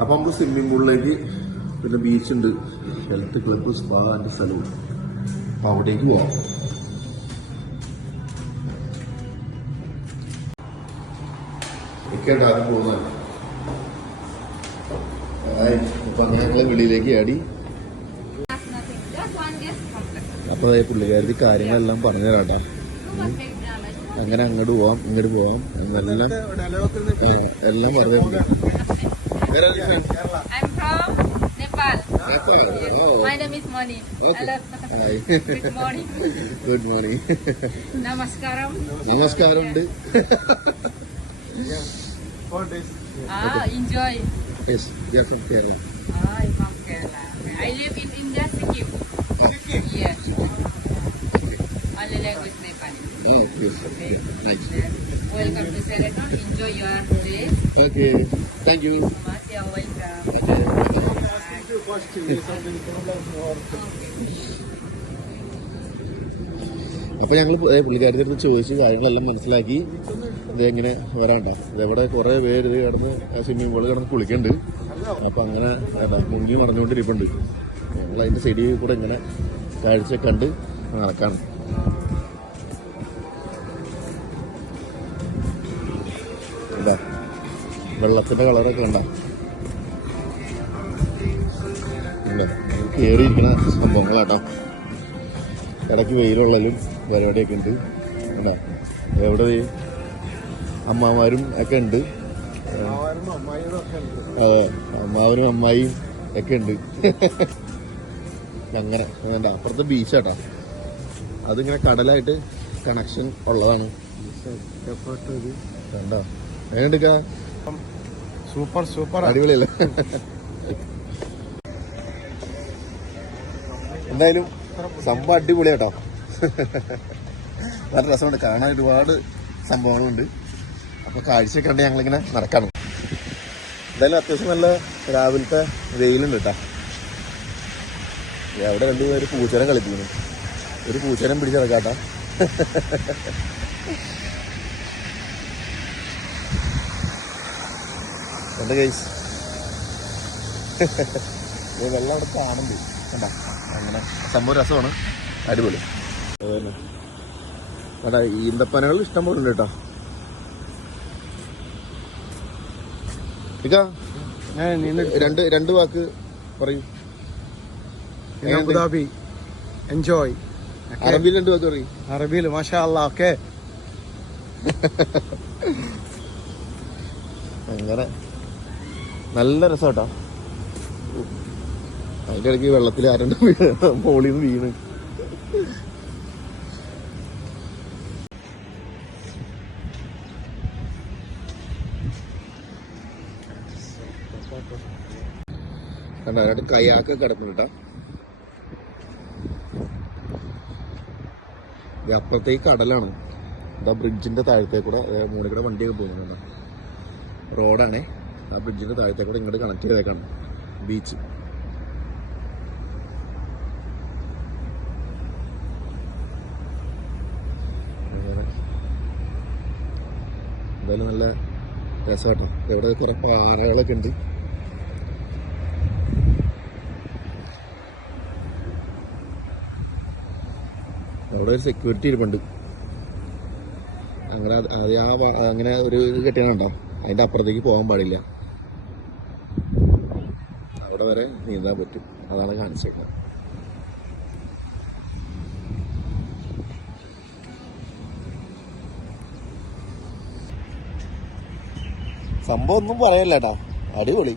അപ്പം നമുക്ക് സ്വിമ്മിംഗ് പൂളിലേക്ക് പിന്നെ ബീച്ചുണ്ട്, health club, spa and salon. അപ്പം അവിടേക്ക് പോവാം. ഒക്കെയായിട്ട് ആദ്യം പോകുന്നതല്ല. അപ്പൊ ഞങ്ങളെ വെളിയിലേക്ക് ആടി. അപ്പൊ പുള്ളിക്കാരത്തി കാര്യങ്ങളെല്ലാം പറഞ്ഞു തരാട്ടാ. അങ്ങനെ അങ്ങോട്ട് പോവാം ഇങ്ങോട്ട് പോവാം എന്നെല്ലാം എല്ലാം പറഞ്ഞിട്ടുണ്ട്. Good morning. നമസ്കാരം ഉണ്ട്. Enjoy. Yes, we are from Kerala. I'm from Kerala. I live in India, Sikkim. Sikkim? Yes. Only language Nepali. Oh, yes. Okay. Nice. Welcome to Sereton. Enjoy your day. Okay. Thank you. So much. You're welcome. Okay. അപ്പൊ ഞങ്ങൾ പുള്ളിക്കാരത്തെ അടുത്ത് ചോദിച്ച് കാര്യങ്ങളെല്ലാം മനസ്സിലാക്കി. ഇത് എങ്ങനെ വരാണ്ട, ഇതെവിടെ കുറെ പേര് ഇത് കിടന്ന് സ്വിമ്മിംഗ് പൂളിൽ കിടന്ന് കുളിക്കുന്നുണ്ട്. അപ്പൊ അങ്ങനെ മുങ്ങി മറന്നുകൊണ്ടിരിപ്പുണ്ട്. ഞങ്ങൾ അതിന്റെ സൈഡിൽ കൂടെ ഇങ്ങനെ കാഴ്ച കണ്ട് നടക്കാണ്. എന്താ വെള്ളത്തിന്റെ കളറൊക്കെ കണ്ട കയറിയിരിക്കുന്ന സംഭവങ്ങളാട്ടോ. ഇടയ്ക്ക് വെയിലുള്ളലും പരിപാടിയൊക്കെ ഉണ്ട്. എന്താ എവിടെ അമ്മമാരും ഒക്കെ ഉണ്ട്. അതെ, അമ്മാവനും അമ്മായിയും ഒക്കെ ഉണ്ട്. അങ്ങനെ വേണ്ട അപ്പുറത്തെ ബീച്ചാട്ടാ. അതിങ്ങനെ കടലായിട്ട് കണക്ഷൻ ഉള്ളതാണ്. കണ്ടോ എങ്ങനെയുണ്ട്? സൂപ്പർ സൂപ്പർ, അടിപൊളിയല്ലേ? എന്തായാലും സംഭവം അടിപൊളിയാട്ടോ. നല്ല രസമുണ്ട് കാണാൻ, ഒരുപാട് സംഭവങ്ങളുണ്ട്. അപ്പൊ കാഴ്ച കണ്ട് ഞങ്ങളിങ്ങനെ നടക്കണം. എന്തായാലും അത്യാവശ്യം നല്ല രാവിലത്തെ വെയിലുണ്ട് കേട്ടാ. അവിടെ രണ്ടുപേര് പൂച്ചരം കളിപ്പിക്കുന്നു. ഒരു പൂച്ചരം പിടിച്ചിറക്കാട്ടാ. എന്താ ഗൈസ്, വെള്ളം അവിടെ കാണുന്നുണ്ട് കണ്ടാ. അങ്ങനെ സംഭവം രസമാണ്, അടിപൊളി. അതുപോലെ കണ്ടാ ഈന്തപ്പനകൾ ഇഷ്ടം പോലെ ഉണ്ട് കേട്ടോ. രണ്ട് വാക്ക് പറയൂ. Abu Dhabi enjoy. അറബിയിൽ 2 വാക്ക് പറയും. അറബിയിൽ മാഷാ അല്ലാഹ്. ഓക്കെ. അങ്ങനെ നല്ല രസം കേട്ടോ. അതിന്റെ ഇടയ്ക്ക് വെള്ളത്തിൽ ആരണ്ട് മോളിൽ നിന്ന് വീണ്. കണ്ട അതിനകത്ത് കയാക്ക് കിടക്കുന്നുണ്ടാ. അപ്പുറത്തേക്ക് കടലാണ്. ഇതാ ബ്രിഡ്ജിന്റെ താഴത്തേക്കൂടെ മുകളിൽ കൂടെ വണ്ടിയൊക്കെ പോകുന്നുണ്ട്. റോഡാണേ. ആ ബ്രിഡ്ജിന്റെ താഴത്തേക്കൂടെ ഇങ്ങോട്ട് കണക്ട് ചെയ്തേക്കാണ് ബീച്ച്. എന്തായാലും നല്ല രസമാട്ടോ. ഇവിടെ കുറെ പാറകളൊക്കെ ഉണ്ട്. അവിടെ ഒരു സെക്യൂരിറ്റി ഇരിപ്പുണ്ട്. അങ്ങനെ അങ്ങനെ ഒരു കെട്ടിയാണുണ്ടോ, അതിന്റെ അപ്പുറത്തേക്ക് പോകാൻ പാടില്ല. അവിടെ വരെ നീന്താൻ പറ്റും. അതാണ് കാണിച്ചേക്കുന്നത്. സംഭവം ഒന്നും പറയല്ല കേട്ടോ, അടിപൊളി.